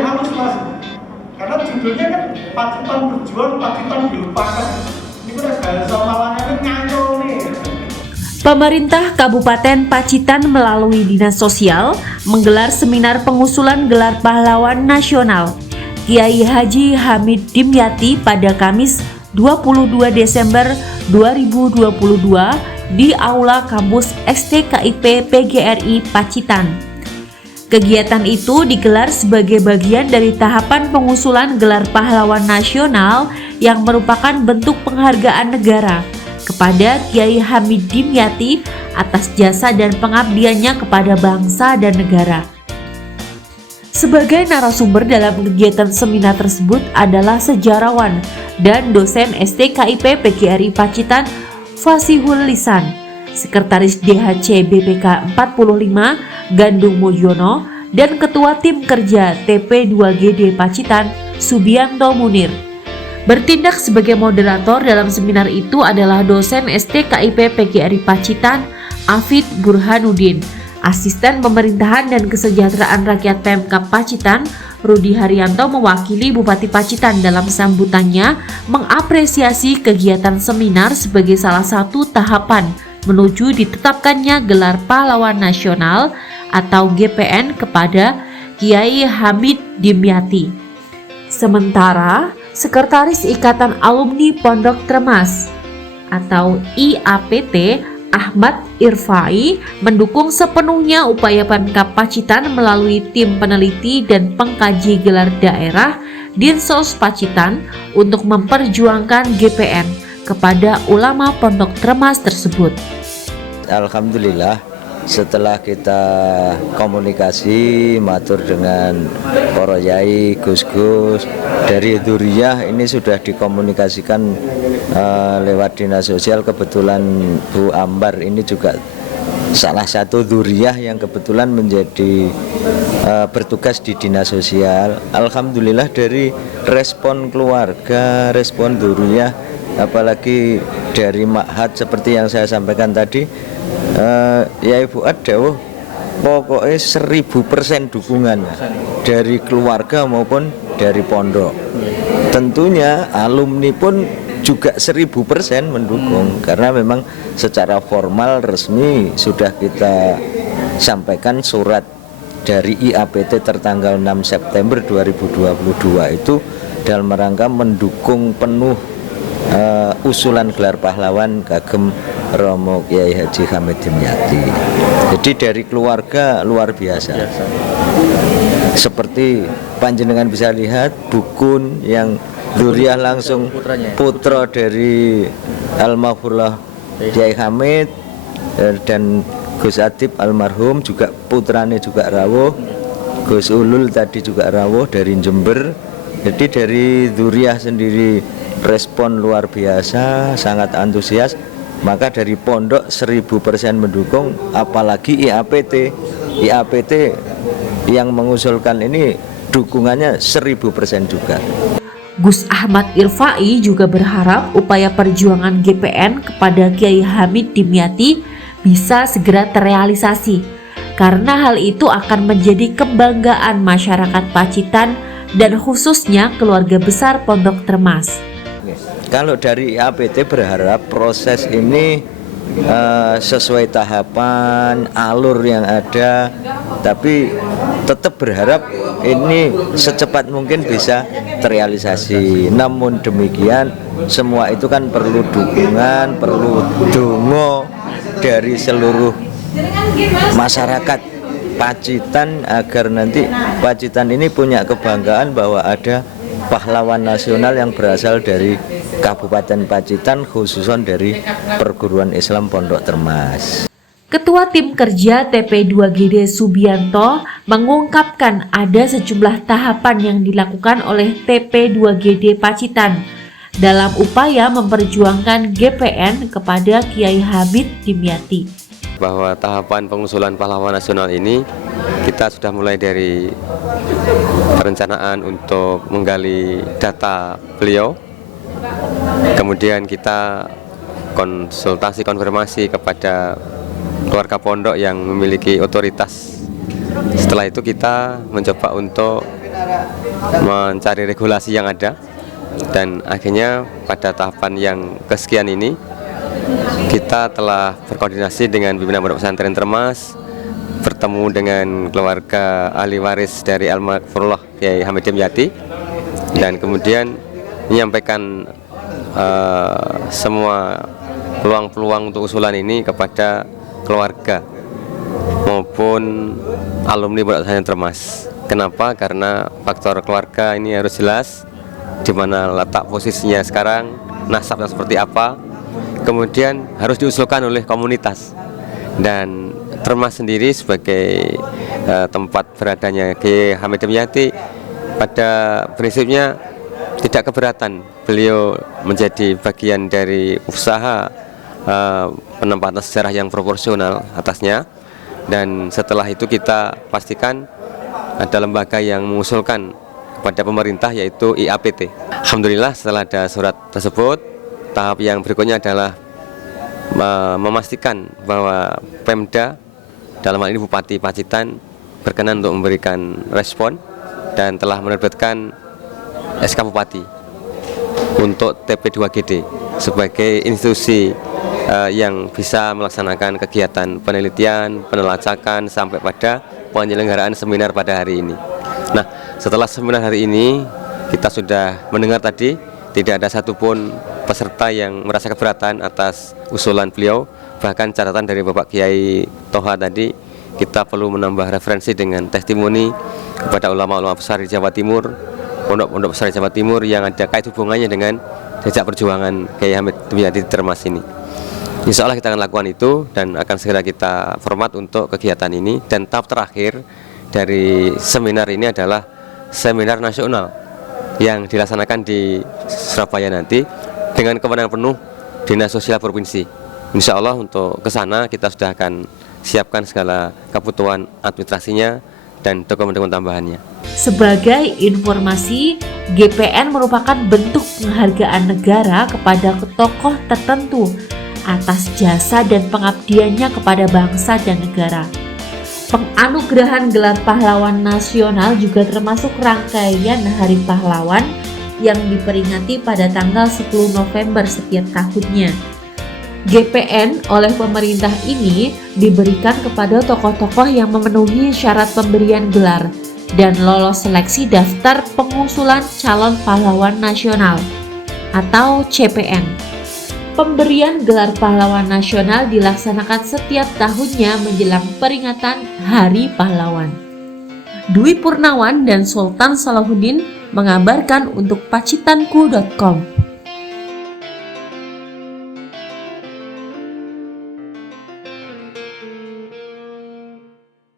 lebih halus mas, karena judulnya kan Pacitan Berjuang, Pacitan Dilupakan. Ini udah bahasa Malangnya kan nganyol nih. Pemerintah Kabupaten Pacitan melalui Dinas Sosial menggelar seminar pengusulan gelar pahlawan nasional Kiai Haji Hamid Dimyati pada Kamis 22 Desember 2022 di Aula Kampus STKIP PGRI Pacitan. Kegiatan itu digelar sebagai bagian dari tahapan pengusulan gelar pahlawan nasional yang merupakan bentuk penghargaan negara kepada Kiai Hamid Dimyati atas jasa dan pengabdiannya kepada bangsa dan negara. Sebagai narasumber dalam kegiatan seminar tersebut adalah sejarawan dan dosen STKIP PGRI Pacitan Fasihul Lisan, Sekretaris DHC BPK 45 Gandung Mulyono, dan Ketua Tim Kerja TP2GD Pacitan Subianto Munir. Bertindak sebagai moderator dalam seminar itu adalah dosen STKIP PGRI Pacitan Afid Burhanuddin, Asisten Pemerintahan dan Kesejahteraan Rakyat Pemkab Pacitan Rudi Haryanto mewakili Bupati Pacitan dalam sambutannya mengapresiasi kegiatan seminar sebagai salah satu tahapan menuju ditetapkannya gelar pahlawan nasional atau GPN kepada Kiai Hamid Dimyati. Sementara Sekretaris Ikatan Alumni Pondok Tremas atau IAPT Ahmad Irfai mendukung sepenuhnya upaya Pemkab Pacitan melalui tim peneliti dan pengkaji gelar daerah Dinsos Pacitan untuk memperjuangkan GPN kepada ulama Pondok Tremas tersebut. Alhamdulillah, setelah kita komunikasi matur dengan para yai, gus-gus dari Dzurriyah, ini sudah dikomunikasikan lewat Dinas Sosial. Kebetulan Bu Ambar ini juga salah satu Dzurriyah yang kebetulan menjadi bertugas di Dinas Sosial. Alhamdulillah dari respon keluarga, respon Dzurriyah, apalagi dari Ma'had seperti yang saya sampaikan tadi, Yai Fuad dawuh pokoknya 1000% dukungan dari keluarga maupun dari pondok. Tentunya alumni pun juga 1000% mendukung, karena memang secara formal resmi sudah kita sampaikan surat dari IAPT tertanggal 6 September 2022 itu dalam rangka mendukung penuh usulan gelar pahlawan kagem Romo Kiai Haji Hamid Dimyati. Jadi dari keluarga luar biasa. Seperti panjenengan bisa lihat Bukun yang Dzurriyah langsung putra dari almarhumlah Kiai Hamid, dan Gus Adib almarhum juga putranya juga rawuh, Gus Ulul tadi juga rawuh dari Jember. Jadi dari Dzurriyah sendiri respon luar biasa, sangat antusias. Maka dari pondok 1000% mendukung, apalagi IAPT yang mengusulkan ini dukungannya 1000% juga. Gus Ahmad Irfai juga berharap upaya perjuangan GPN kepada Kiai Hamid Dimyati bisa segera terrealisasi, karena hal itu akan menjadi kebanggaan masyarakat Pacitan dan khususnya keluarga besar Pondok Tremas. Kalau dari IAPT berharap proses ini sesuai tahapan, alur yang ada, tapi tetap berharap ini secepat mungkin bisa terrealisasi. Namun demikian, semua itu kan perlu dukungan, perlu dongo dari seluruh masyarakat Pacitan agar nanti Pacitan ini punya kebanggaan bahwa ada pahlawan nasional yang berasal dari Kabupaten Pacitan, khususnya dari Perguruan Islam Pondok Tremas. Ketua Tim Kerja TP2GD Subianto mengungkapkan ada sejumlah tahapan yang dilakukan oleh TP2GD Pacitan dalam upaya memperjuangkan GPN kepada Kiai Hamid Dimyati. Bahwa tahapan pengusulan pahlawan nasional ini kita sudah mulai dari perencanaan untuk menggali data beliau, kemudian kita konsultasi konfirmasi kepada keluarga pondok yang memiliki otoritas Setelah itu kita mencoba untuk mencari regulasi yang ada, dan akhirnya pada tahapan yang kesekian ini kita telah berkoordinasi dengan pimpinan Pondok Pesantren Termas, bertemu dengan keluarga ahli waris dari Almarhumullah Kiai Hamid Dimyati, dan kemudian menyampaikan semua peluang-peluang untuk usulan ini kepada keluarga maupun alumni Pondok Pesantren Termas. Kenapa? Karena faktor keluarga ini harus jelas, di mana letak posisinya sekarang, nasabnya seperti apa, kemudian harus diusulkan oleh komunitas. Dan Termas sendiri sebagai tempat beradanya Kiai Hamid Dimyati pada prinsipnya tidak keberatan beliau menjadi bagian dari usaha penempatan sejarah yang proporsional atasnya. Dan setelah itu kita pastikan ada lembaga yang mengusulkan kepada pemerintah, yaitu IAPT. Alhamdulillah setelah ada surat tersebut, tahap yang berikutnya adalah memastikan bahwa Pemda, dalam hal ini Bupati Pacitan, berkenan untuk memberikan respon dan telah menerbitkan SK Bupati untuk TP2GD sebagai institusi yang bisa melaksanakan kegiatan penelitian, penelacakan sampai pada penyelenggaraan seminar pada hari ini. Nah, setelah seminar hari ini kita sudah mendengar tadi tidak ada satupun peserta yang merasa keberatan atas usulan beliau. Bahkan catatan dari Bapak Kiai Toha tadi, kita perlu menambah referensi dengan testimoni kepada ulama-ulama besar di Jawa Timur, pondok-pondok besar di Jawa Timur yang ada kait hubungannya dengan jejak perjuangan Kiai Hamid Dimyati Termas ini. Insya Allah kita akan lakukan itu dan akan segera kita format untuk kegiatan ini. Dan tahap terakhir dari seminar ini adalah seminar nasional yang dilaksanakan di Surabaya nanti dengan kewenangan penuh Dinas Sosial Provinsi. Insya Allah untuk ke sana kita sudah akan siapkan segala kebutuhan administrasinya dan dokumen-dokumen tambahannya. Sebagai informasi, GPN merupakan bentuk penghargaan negara kepada tokoh tertentu atas jasa dan pengabdiannya kepada bangsa dan negara. Penganugerahan gelar pahlawan nasional juga termasuk rangkaian Hari Pahlawan yang diperingati pada tanggal 10 November setiap tahunnya. GPN oleh pemerintah ini diberikan kepada tokoh-tokoh yang memenuhi syarat pemberian gelar dan lolos seleksi daftar pengusulan calon pahlawan nasional atau CPN. Pemberian gelar pahlawan nasional dilaksanakan setiap tahunnya menjelang peringatan Hari Pahlawan. Dwi Purnawan dan Sultan Salahuddin mengabarkan untuk pacitanku.com.